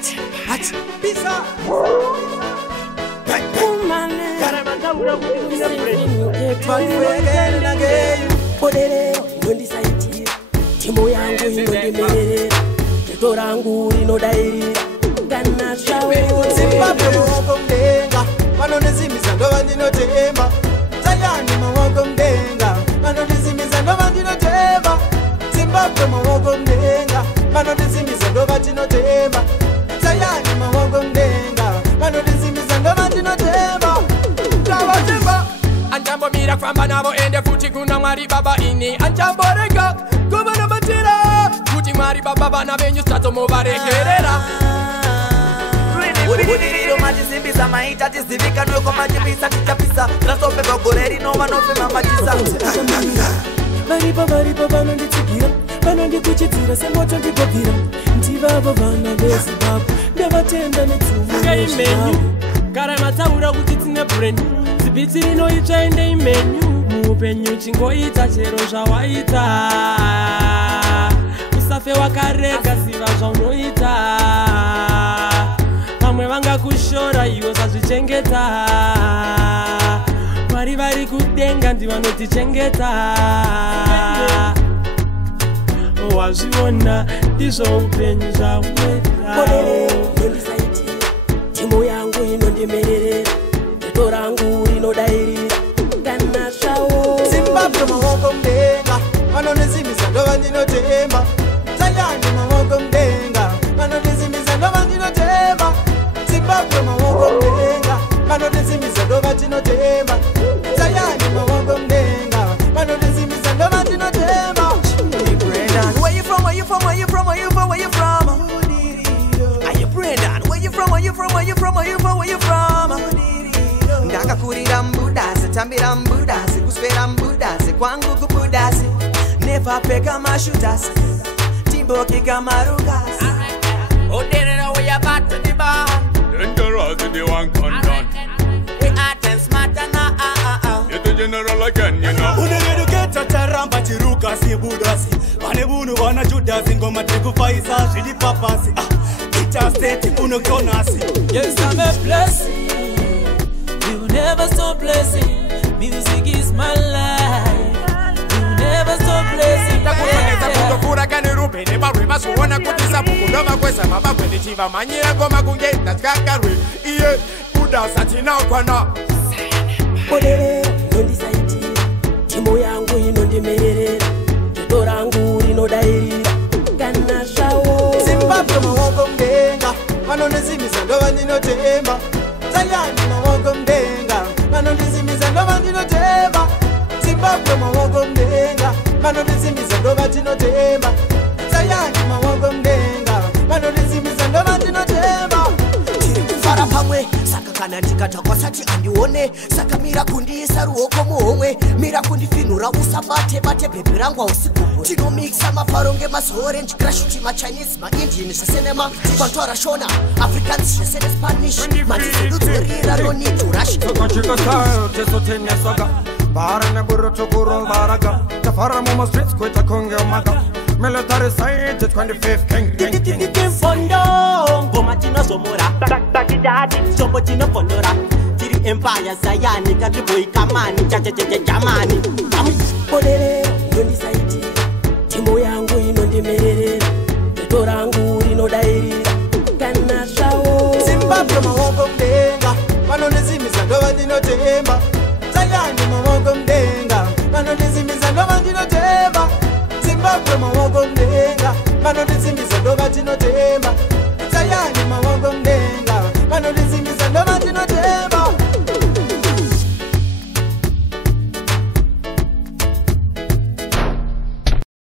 Pisa. Timbo yangu inondimerera, teto rangu rinodairira, kana shawe Zimbabwe mawoko mdenga, vanondizimisa ndova ndinotemba. Tayani mawoko mdenga, vanondizimisa ndova ndinotemba. Zimbabwe mawoko mdenga, vanondizimisa ndova tinotemba. Tayani mawoko mdenga, vanondizimisa ndova ndinotemba. Tavatemba Anjambo mira kwamba navo ende futi kuna mwari baba ini Anjambo rega kuva na batira Futi mwari baba vana venyu stato muvaregerera Udiriro majisimbisa maita tisivika nuko majibisa tichapisa Trasope gogoleri no manofe mamajisa Varipa vanonditsikira, vanondikuchidzira semoto ndikobvira. Ndivavo vana veZimbabwe, ndevatenda netsumo Imenu, gara mataura kuti tine brand Zibiti rinoitsva ende imenu Muupenyu chingoita chero zvawaita Usafe wakarega ziva zvaunoita Vamwe vangakushora iwo sazvichengeta Mwari vari kudenga ndivanotichengeta Wazviona ndizvo upenyu zvaunoita Timbo yangu inondimerera, teto rangu rinodairira, kana shawo Zimbabwe mawoko mdenga, vanondizimisa ndova ndinotemba. Tayani mawoko mdenga, vanondizimisa ndova ndinotemba. Zimbabwe mawoko mdenga, vanondizimisa ndova tinotemba. Tayani mawoko mdenga, vanondizimisa ndova tinotemba. Where you from, where you from, where you from, where you from, where you from? Are you Brendan? Where you from, where you from, where you from, where you from, where you from? Ndakakurira mbudasi, tambira mbudasi, kuswera mbudasi, kwangu kubudasi Never peka mashutasi, timboki kamarukasi Oderera we about to the bar Dangerous in the one content. We art and smarter now You're the general again, you know. Unereduketa taramba chiruka si budasi Vane vunu vana judasi ngoma tekufaisa zvidi papasi Ita state unokonasi Yes, I'm a blessing. You never stop blessing. Music is my life. You never stop blessing. Takuoneza kutokura kani rupe Nebarwe masuona kutisa mukundoma kwesa mabakwe Nichiva manyira ngoma kungeta tkakarwe Iye kuda satina ukwana inondisaitira, timbo yangu inondimerera, teto rangu rinodairira, kana shawo Zimbabwe mawoko mdenga, vanondizimisa ndova ndinotemba. Tayani mawoko mdenga, vanondizimisa ndova ndinotemba. Zimbabwe mawoko mdenga, vanondizimisa ndova tinotemba. Tayani mawoko mdenga, vanondizimisa ndova tinotemba. Fara pamwe, saka kana ndikatakwasati andione Saka mira kundiisa ruoko muhomwe Mira kundifinura usabate bate bhebhi rangu hausigumbo Tinomixa mafaro ngemazoorange crush Tima Chinese, ma-Indian zvese nema Tipantora Shona, Africans zvese neSpanish Matizidudzorira no need to rush Tukachika style, tesotenya saga Bara neburo tukuro varaga Tafara momo streets kweta konge omaga Military side, 25th king Fondo, ngoma tinozomora. Takidadi, chombo tinofondora. Tiri empire Zayani, country boy kamani, jamani. inondisaitira, timbo yangu inondimerera, teto rangu rinodairira, kana shawo Zimbabwe mawoko mdenga, vanondizimisa ndova ndinotemba. Tayani mawoko mdenga, vanondizimisa ndova ndinotemba. Zimbabwe mawoko mdenga, vanondizimisa ndova tinotemba.